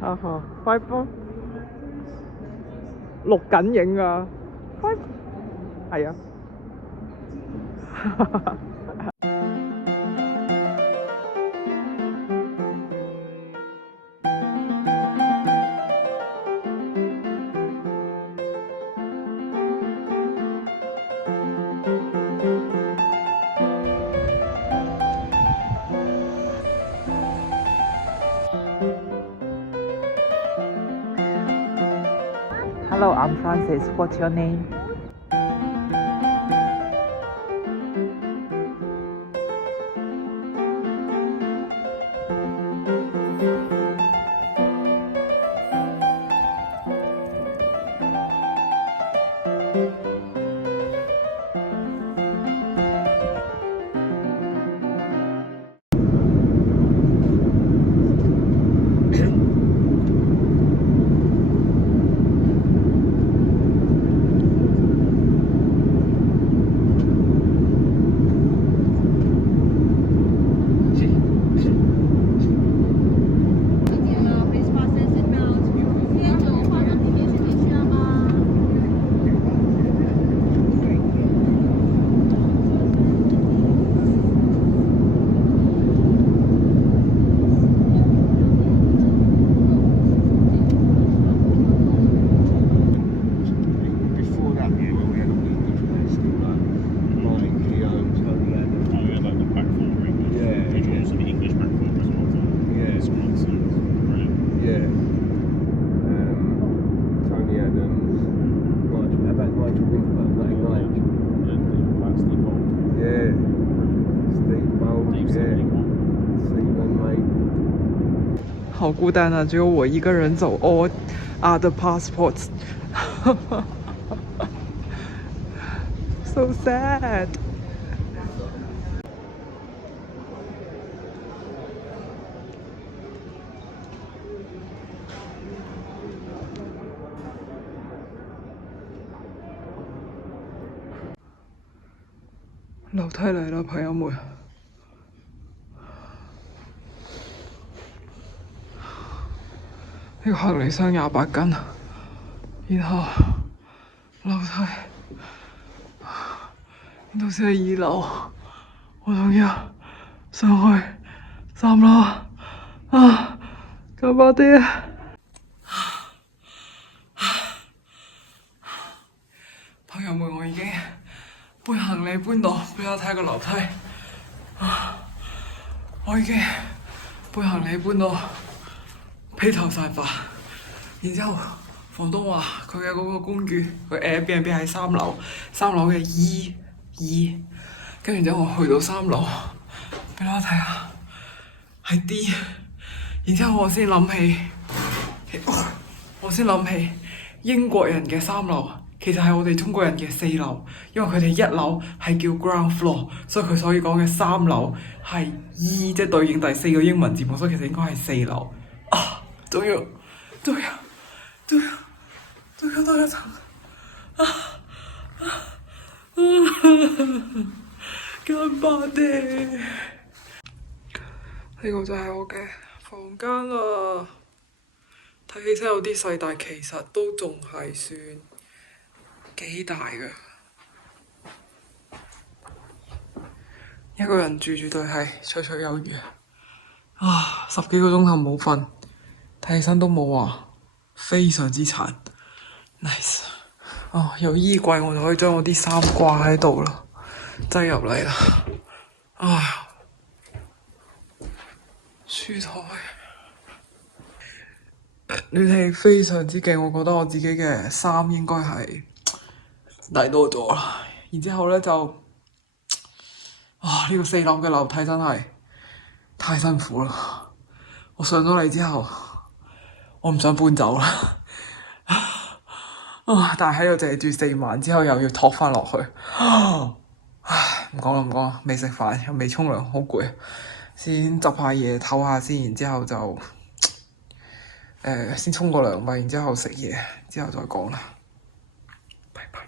哈哈，5分錄緊影啊，5係啊。Hello, I'm Francis. What's your name?好孤单啊，只有我一个人走 all other passports. So sad. 樓梯嚟啦，朋友們。呢個行李箱28斤，然後樓梯，呢度先係2樓，我仲要上去3樓啊！咁快啲啊！朋友們，我已經搬行李搬到，俾我睇個樓梯。我已經搬行李搬到披頭散髮，然之後房東話佢嘅嗰個公寓，佢 Airbnb 喺3樓嘅 E2，跟住之後我去到3樓，俾我睇下係 D， 然之後我先諗起英國人嘅3樓。其實係我哋中國人嘅4樓，因為佢哋1樓係叫 ground floor， 所以講嘅3樓係 E， 即係對應第4個英文字母，所以其實應該係4樓。啊，仲要多一層。咁辦呢？呢個就係我嘅房間啦。睇起身有啲細，但其實都仲係算幾大嘅，一個人住絕對係綽綽有餘啊！10幾個鐘頭冇瞓，睇起身都冇話非常之殘 ，nice。哦，有衣櫃我就可以將我啲衫掛喺度啦，擠入嚟啦。啊，書枱，暖氣非常之勁，我覺得我自己嘅衫應該係大多咗啦，然之後咧就，呢個4樓嘅樓梯真係太辛苦啦！我上咗嚟之後，我唔想搬走啦，但係喺度淨係住4晚，之後又要托翻落去，唔講啦，未食飯又未沖涼，好攰，先執下嘢唞下先，然之後就先沖個涼吧，然之後食嘢，之後再講啦。拜拜。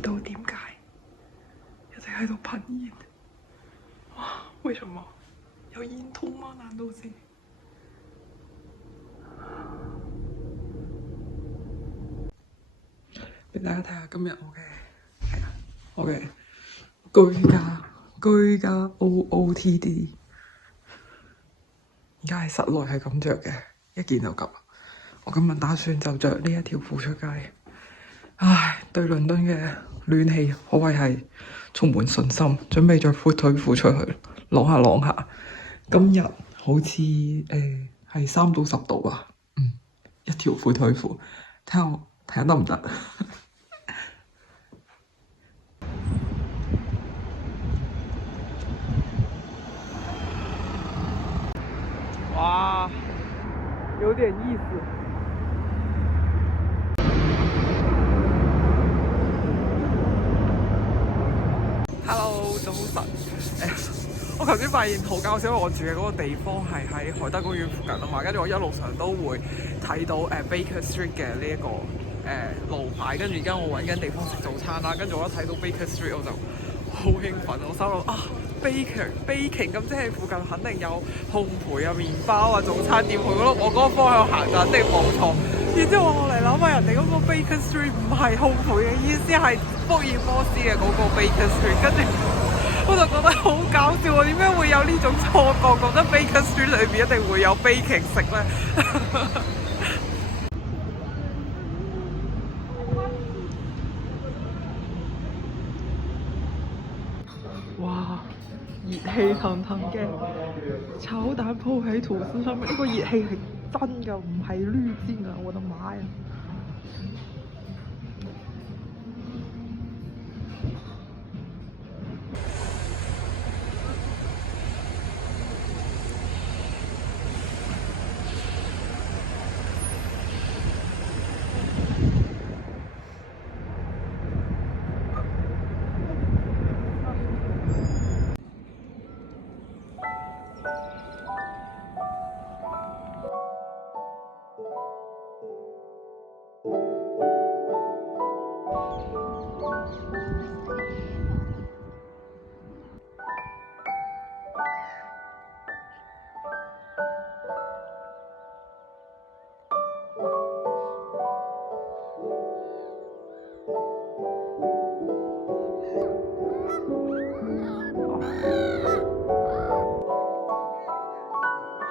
知道點解一直喺度噴煙。哇！為什麼有煙通嗎？難道是？俾大家睇下今日我嘅居家 OOTD。而家喺室內係咁着嘅，一件就夠。我今日打算就着呢一條褲出街。唉，對倫敦嘅暖氣可謂係充滿信心，準備着闊腿褲出去啷下啷下。今日好似係3到10度啊，一條闊腿褲，睇下我睇下得唔得？哇，有點意思。Hello， 早晨。我頭先發現好搞笑，因為我住嘅嗰個地方係喺海德公園附近啊嘛，跟住我一路上都會睇到Baker Street 嘅呢一個路牌，跟住而家我揾緊地方食早餐啦，跟住我一睇到 Baker Street 我就好興奮，我心諗啊 baking 咁即係附近肯定有烘焙啊、麵包啊、早餐店，我嗰個方向行就一定冇錯。然之後我嚟諗下，人哋嗰個 Baker Street 唔係烘焙嘅意思，係福爾摩斯嘅嗰個 Baker Street， 跟住我就覺得好搞笑喎！點解會有呢種錯覺，覺得 Baker Street 裏邊一定會有 baking 食咧？哇！熱氣騰騰嘅炒蛋鋪喺吐司上面，呢個熱氣係真㗎，唔係濾鏡啊！我的媽呀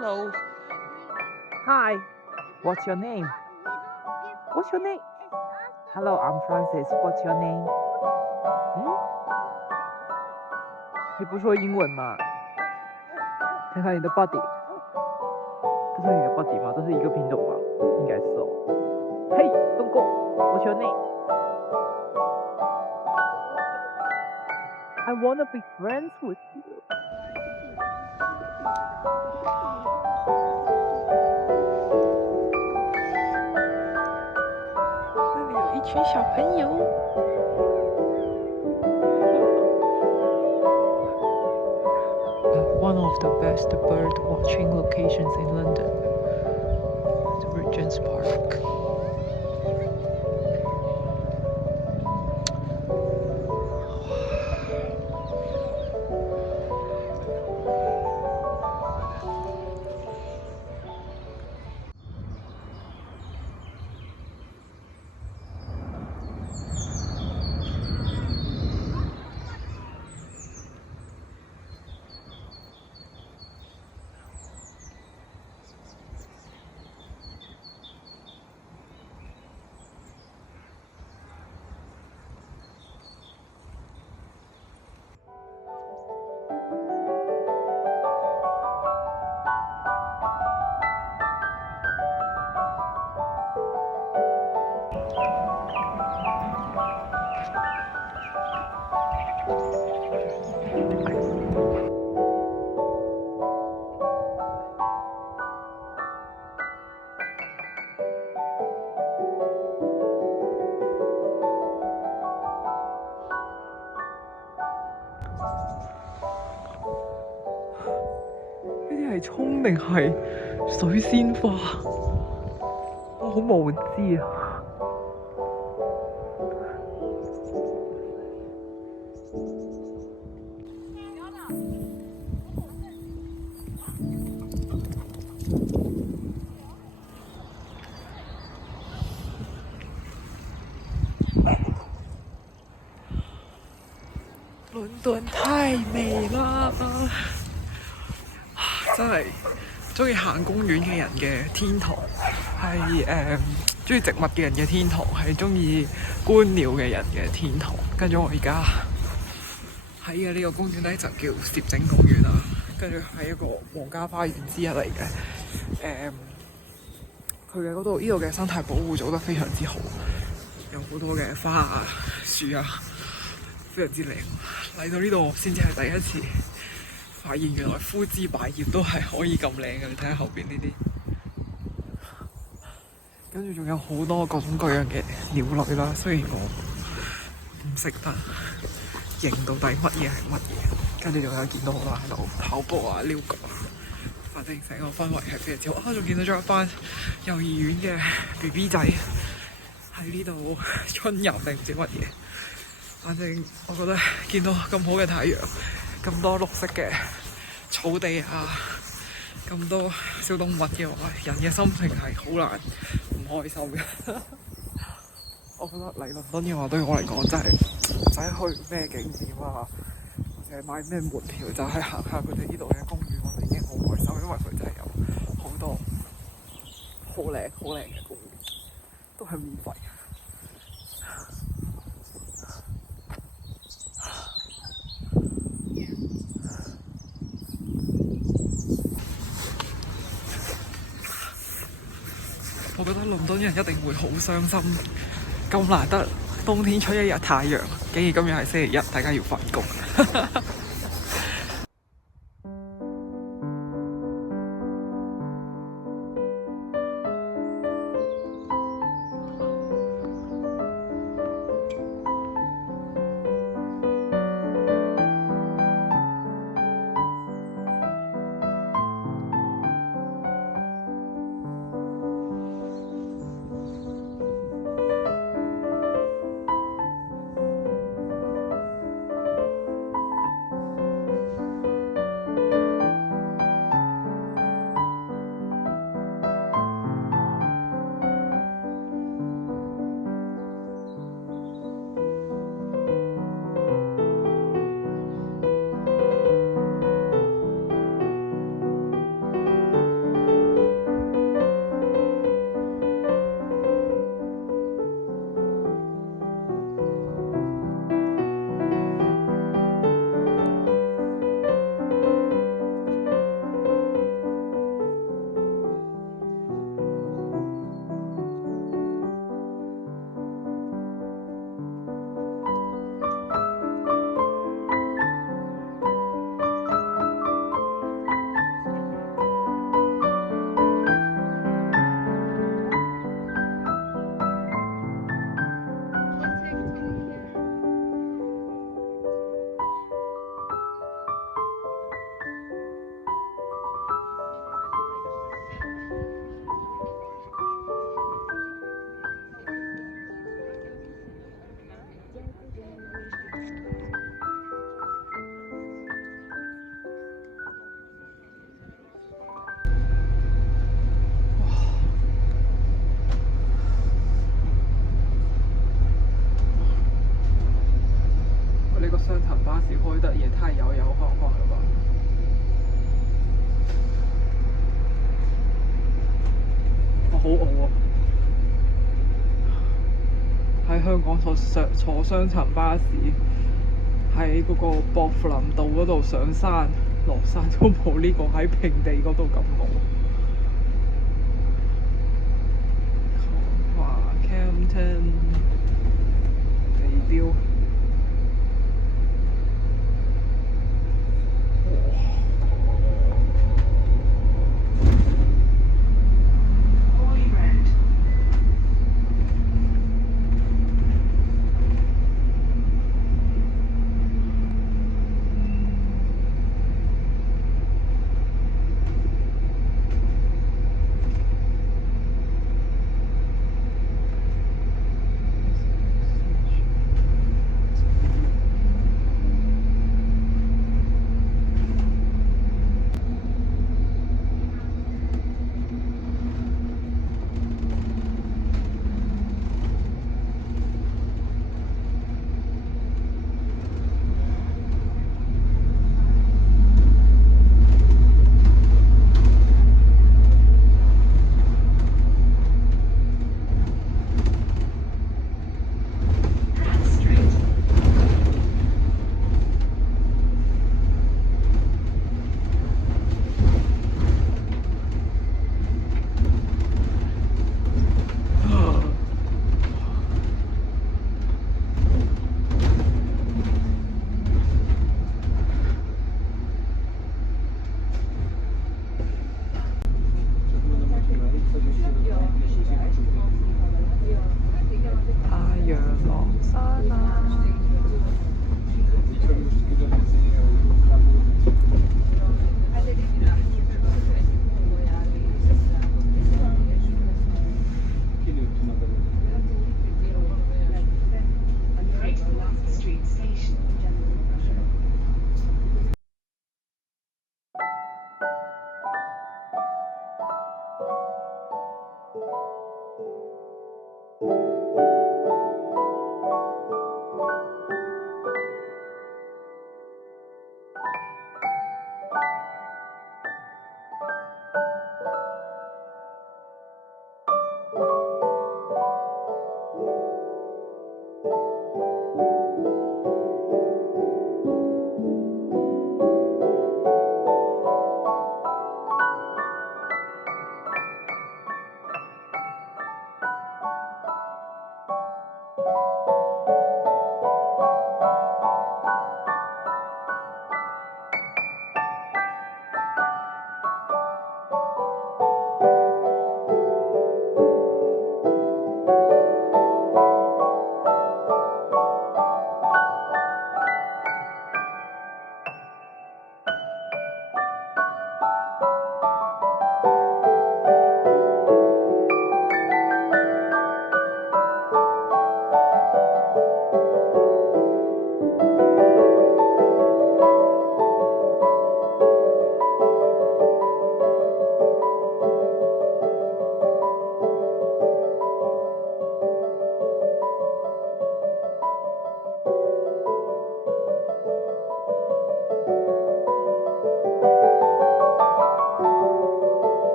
！Hello. Hi. What's your name? What's your name? Hello, I'm Francis. What's your name? 你不說英文嗎？看看你的 body。這是你的 body 嗎？這是一個品種嗎？應該是哦。Hey, don't go. What's your name? I wanna be friends with you.一群小朋友。One of the best bird watching locations in London, the Regent's Park. 係葱定係水仙花？我好無知啊！頓太美啦！真係中意行公園嘅人嘅天堂，係中意植物嘅人嘅天堂，係中意觀鳥嘅人嘅天堂。跟住我而家喺嘅呢個公園咧就叫攝政公園啦，跟住係一個皇家花園之一嚟嘅。佢嘅嗰度呢度嘅生態保護做得非常之好，有好多嘅花啊樹啊，非常之靚。嚟到呢度先至係第一次發現，原來枯枝敗葉都係可以咁靚嘅。你睇下後邊呢啲，跟住仲有好多各種各樣嘅鳥類啦。雖然我唔識得認到底乜嘢係乜嘢，跟住仲有見到好多人喺度跑步啊、遛狗啊。反正成個氛圍係非常之好。仲見到咗一班幼兒園嘅 BB 仔喺呢度春遊定唔知乜嘢。反正我覺得見到咁好嘅太陽，咁多綠色嘅草地啊，咁多小動物嘅話，人嘅心情係好難唔開心嘅。我覺得嚟倫敦嘅話，對我嚟講真係唔使去咩景點啊，或者買咩門票，就係行下佢哋呢度嘅公園，我哋已經好開心，因為佢真係有好多好靚好靚嘅公園，都係免費。我覺得倫敦人一定會好傷心，咁難得冬天出一日太陽，竟然今日係星期一，大家要返工。雙層巴士開得也太搖搖晃晃了吧！我好餓啊！喺香港坐雙層巴士，喺嗰個薄扶林道嗰度上山落山都冇呢個喺平地嗰度咁餓。哇 Campton 地標。